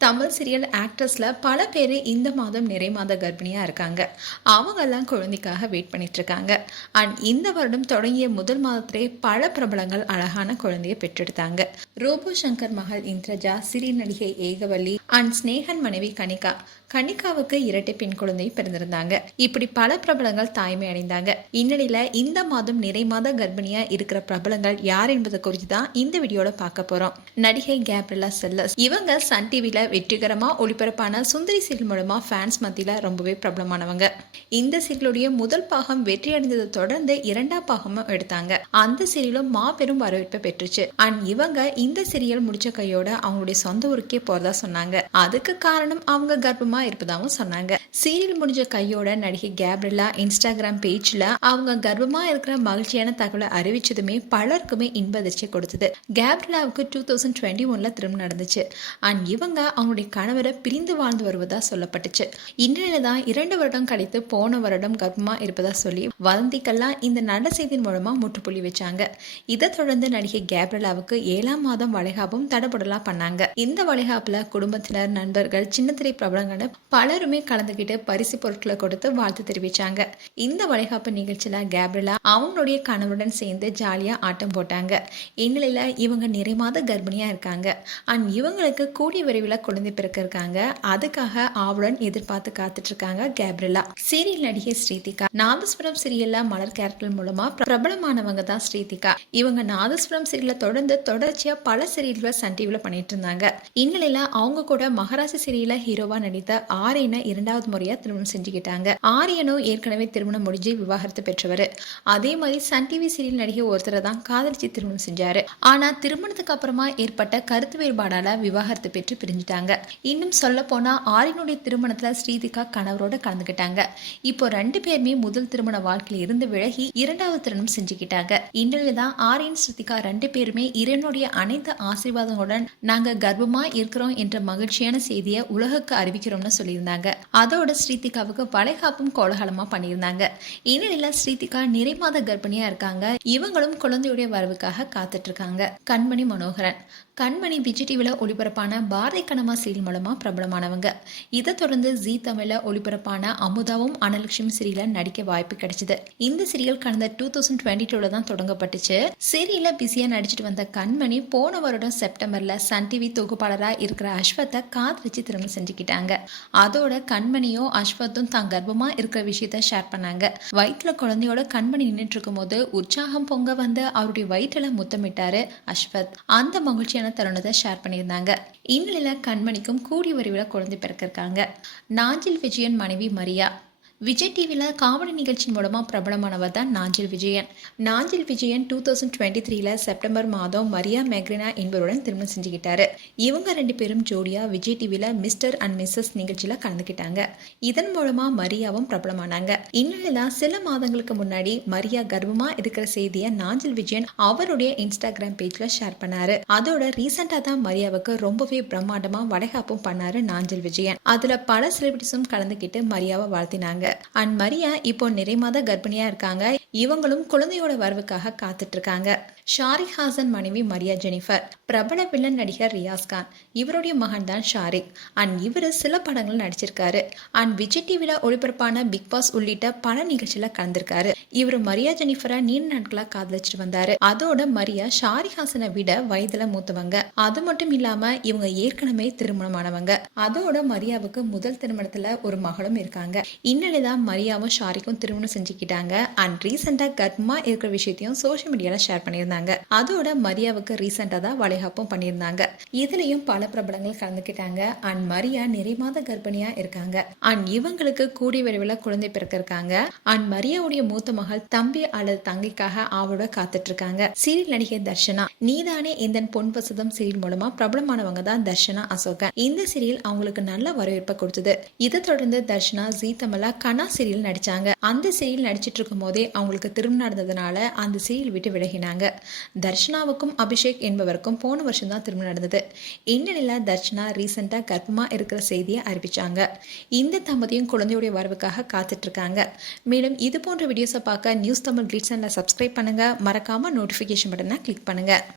Tamil serial ஆக்ட்ரஸ்ல பல பேர் இந்த மாதம் நிறை மாத கர்ப்பிணியா இருக்காங்க. அவங்கெல்லாம் குழந்தைக்காக வெயிட் பண்ணிட்டு இருக்காங்க. அண்ட் இந்த வருடம் தொடங்கிய முதல் மாதத்திலே பல பிரபலங்கள் அழகான குழந்தையை பெற்றெடுத்தாங்க. ரோபோ சங்கர் மகள் இந்திரஜா, சிறீல் நடிகை ஏகவல்லி அண்ட் ஸ்னேகன் மனைவி கனிகா. கனிகாவுக்கு இரட்டை பெண் குழந்தை பிறந்திருந்தாங்க. இப்படி பல பிரபலங்கள் தாய்மை அடைந்தாங்க. இந்நிலையில இந்த மாதம் நிறை மாத கர்ப்பிணியா இருக்கிற பிரபலங்கள் யார் என்பதை குறித்து தான் இந்த வீடியோல பார்க்க போறோம். நடிகை கேப்ரியலா செல்லஸ் இவங்க சன் டிவில வெற்றிகரமா ஒளிபரப்பான சுந்தரி சீரியல் மூலமா ஃபேன்ஸ் மத்தியில ரொம்பவே பிரபலமானவங்க. இந்த சீரியலுடைய முதல் பாகம் வெற்றி அடைந்ததை தொடர்ந்து இரண்டாம் பாகமும் எடுத்தாங்க. அந்த சீரியலும் மாபெரும் வரவேற்பை பெற்றுச்சு. அண்ட் இவங்க இந்த சீரியல் முடிச்ச கையோட அவங்களுடைய சொந்த ஊருக்கே போறதா சொன்னாங்க. அதுக்கு காரணம் அவங்க கர்ப்பமா இருப்பதாகவும் சொன்னாங்க. சீரியல் முடிஞ்ச கையோட நடிகை கேப்ரியலா இன்ஸ்டாகிராம் பேஜ்ல அவங்க கர்ப்பமா இருக்கிற மகிழ்ச்சியான தகவலை அறிவிச்சதுமே பலருக்குமே இன்ப அதிர்ச்சியை கொடுத்தது. கேப்ரியலாவுக்கு 2021 திருமணம் நடந்துச்சு. அண்ட் இவங்க அவங்களுடைய கணவரை பிரிந்து வாழ்ந்து வருவதா சொல்லப்பட்டுச்சு. இந்நிலையில தான் 2 வருடம் கழித்து போன வருடம் கர்ப்பமா இருப்பதா சொல்லி வதந்திக்கெல்லாம் இந்த நல்ல செய்தியின் மூலமா முற்றுப்புள்ளி வச்சாங்க. இதை தொடர்ந்து நடிகை கேப்ரியலாவுக்கு 7ஆம் மாதம் வளைகாப்பும் தடபுடலா பண்ணாங்க. இந்த வளைகாப்புல குடும்பத்தினர், நண்பர்கள், சின்னத்திரை பிரபலங்கள் பலருமே கலந்துகிட்டு பரிசு பொருட்களை கொடுத்து வாழ்த்து தெரிவிச்சாங்க. இந்த வளைகாப்பு நிகழ்ச்சியில கேப்ரியலா அவங்களுடைய கணவருடன் சேர்ந்து ஜாலியா ஆட்டம் போட்டாங்க. இந்நிலையில இவங்க நிறை மாத கர்ப்பிணியா இருக்காங்க. அண்ட் இவங்களுக்கு கூடிய விரைவில் குழந்தை பிறக்க இருக்காங்க. அதுக்காக ஆவலுடன் எதிர்பார்த்து காத்துட்டு இருக்காங்க கேப்ரியலா. சீரியல் நடிகை ஸ்ரீதிகா. நாதஸ்வரம் சீரியல்ல மலர் கேரக்டர் மூலமா பிரபலமானவங்க தான் ஸ்ரீதிகா. இவங்க நாதஸ்வரம் சீரியல்ல தொடர்ச்சியா பல சீரியல்களை சன் டிவில பண்ணிட்டு இருந்தாங்க. இந்நிலையில அவங்க கூட மகராசி சீரியல்ல ஹீரோவா நடித்த ஆரியனை 2வது முறையா திருமணம் செஞ்சுக்கிட்டாங்க. ஆரியனும் ஏற்கனவே திருமணம் முடிஞ்சு விவாகரத்து பெற்றவர். அதே மாதிரி சன் டிவி சீரியல் நடிகை ஒருத்தரை தான் காதலிச்சு திருமணம் செஞ்சாரு. ஆனா திருமணத்துக்கு அப்புறமா ஏற்பட்ட கருத்து வேறுபாடால விவாகரத்து பெற்று பிரிஞ்சுட்டாங்க. இன்னும் சொல்ல போனா ஆரியனுடைய திருமணத்துல ஸ்ரீதிகா கணவரோட கலந்துக்கிட்டாங்க. இப்போ 2 பேருமே முதல் திருமண வாழ்க்கையில இருந்து விலகி 2வது திருமணம் செஞ்சுக்கிட்டாங்க. இந்நிலையில்தான் ஆரியன், ஸ்ருதிகா 2 பேருமே இறைவனுடைய அனைத்து ஆசீர்வாதங்களுடன் நாங்க கர்ப்பமா இருக்கிறோம் என்ற மகிழ்ச்சியான செய்தியை உலகுக்கு அறிவிக்கிறோம்னு சொல்லியிருந்தாங்க. அதோட ஸ்ரீதிகாவுக்கு வளைகாப்பும் கோலாகலமா பண்ணியிருந்தாங்க. இந்நிலையில ஸ்ரீதிகா நிறை மாத கர்ப்பிணியா இருக்காங்க. இவங்களும் குழந்தையுடைய வரவுக்காக காத்துட்டு இருக்காங்க. கண்மணி மனோகரன். கண்மணி விஜய் டிவில ஒளிபரப்பான பாரதி கனமா சீரியல் மூலமா பிரபலமானவங்க. இதை தொடர்ந்து ஜி தமிழ்ல ஒளிபரப்பான அமுதாவும் அனலட்சுமி சீரியல நடிக்க வாய்ப்பு கிடைச்சது. இந்த சீரியல் கடந்த 2022 தான் தொடங்கப்பட்டுச்சு. சீரியல்ல பிஸியா நடிச்சிட்டு வந்த கண்மணி போன வருடம் செப்டம்பர்ல சன் டிவி தொகுப்பாளரா இருக்கிற அஸ்வத்தை காதலிச்சு திருமணம் செஞ்சுக்கிட்டாங்க. அதோட கண்மணியும் அஸ்வத்தும் தான் கர்ப்பமா இருக்கிற விஷயத்த ஷேர் பண்ணாங்க. வயிற்றுல குழந்தையோட கண்மணி நின்றுட்டு இருக்கும் போது உற்சாகம் பொங்க வந்து அவருடைய வயிற்றுல முத்தமிட்டாரு அஸ்வத். அந்த மகிழ்ச்சியான தருணத்தை ஷேர் பண்ணியிருந்தாங்க. இந்நிலையில கண்மணிக்கும் கூடிய விரைவில் குழந்தை பிறக்க இருக்காங்க. நாஞ்சில் விஜயன் மனைவி மரியா. விஜய் டிவில காமெடி நிகழ்ச்சி மூலமா பிரபலமானவர் தான் நாஞ்சில் விஜயன். நாஞ்சில் விஜயன் 2023 செப்டம்பர் மாதம் மரியா மெக்ரினா என்பவருடன் திருமணம் செஞ்சுக்கிட்டாரு. இவங்க 2 பேரும் ஜோடியா விஜய் டிவில மிஸ்டர் அண்ட் மிஸ்ஸஸ் நிகழ்ச்சியில கலந்துக்கிட்டாங்க. இதன் மூலமா மரியாவும் பிரபலமானாங்க. இந்நிலையில சில மாதங்களுக்கு முன்னாடி மரியா கர்ப்பமா இருக்கிற செய்தியை நாஞ்சில் விஜயன் அவருடைய இன்ஸ்டாகிராம் பேஜ்ல ஷேர் பண்ணாரு. அதோட ரீசெண்டா தான் மரியாவுக்கு ரொம்பவே பிரம்மாண்டமா வளைகாப்பும் பண்ணாரு நாஞ்சில் விஜயன். அதுல பல செலிபிரிட்டிஸும் கலந்துக்கிட்டு மரியாவை வாழ்த்தினாங்க. அண்ட் மரியா இப்போ நிறை மாத கர்ப்பிணியா இருக்காங்க. இவங்களும் குழந்தையோட வரவுக்காக காத்துட்டு இருக்காங்க. ஷாரிக் ஹாசன் மனைவி மரியா ஜெனிஃபர். பிரபல வில்லன் நடிகர் ரியாஸ் கான். இவருடைய மகன் தான் ஷாரிக். அண்ட் இவரு சில படங்கள் நடிச்சிருக்காரு. அண்ட் விஜய் டிவில ஒளிபரப்பான பிக் பாஸ் உள்ளிட்ட பல நிகழ்ச்சியில கலந்திருக்காரு. இவர் மரியா ஜெனிஃபரை நீண்ட நாட்களா காதலிச்சிட்டு வந்தாரு. அதோட மரியா ஷாரிக் ஹாசனை விட வயதுல மூத்தவங்க. அது மட்டும் இல்லாம இவங்க ஏற்கனவே திருமணமானவங்க. அதோட மரியாவுக்கு முதல் திருமணத்துல ஒரு மகளும் இருக்காங்க. இந்நிலைதான் மரியாவும் ஷாரிக்கும் திருமணம் செஞ்சுக்கிட்டாங்க. அண்ட் ரீசெண்டா கர்ப்பமா இருக்கிற விஷயத்தையும் சோசியல் மீடியால ஷேர் பண்ணியிருந்தாங்க. அதோட மரியாவுக்கு ரீசெண்டா தான் வளைகாப்பும் பண்ணியிருந்தாங்க. இதுலயும் பல பிரபலங்கள் கலந்துக்கிட்டாங்க. அண்ட் மரியா நிறை மாத கர்ப்பிணியா இருக்காங்க. அண்ட் இவங்களுக்கு கூடிய விரைவில் குழந்தை பிறக்க இருக்காங்க. அண்ட் மரியாவுடைய மூத்த மகள் தம்பி அல்லது தங்கைக்காக ஆவலோட காத்துட்டு இருக்காங்க. சீரியல் நடிகை தர்ஷனா. நீதானே இந்த பொன் பசுதம் சீரியல் மூலமா பிரபலமானவங்க தான் தர்ஷனா அசோகன். இந்த சீரியல் அவங்களுக்கு நல்ல வரவேற்பை கொடுத்தது. இதை தொடர்ந்து தர்ஷனா ஜி தமிழ்ல கனா சீரியல் நடிச்சாங்க. அந்த சீரியல் நடிச்சிட்டு இருக்கும் போதே அவங்களுக்கு திருமணம் நடந்ததுனால அந்த சீரியல் விட்டு விலகினாங்க. தர்ஷனாவுக்கும் அபிஷேக் என்பவருக்கும் போன வருஷம் தான் திருமணம் நடந்தது. இந்நிலையில தர்ஷனா ரீசெண்டா கர்ப்பமா இருக்கிற செய்தியை அறிவிச்சாங்க. இந்த தம்பதியும் குழந்தையுடைய வரவுக்காக காத்துட்டு இருக்காங்க. மேலும் இது போன்ற வீடியோஸை பார்க்க நியூஸ் தமிழ் கிளிட்ஸ் சேனலை சப்ஸ்கிரைப் பண்ணுங்க. மறக்காம நோட்டிபிகேஷன் பட்டனை கிளிக் பண்ணுங்க.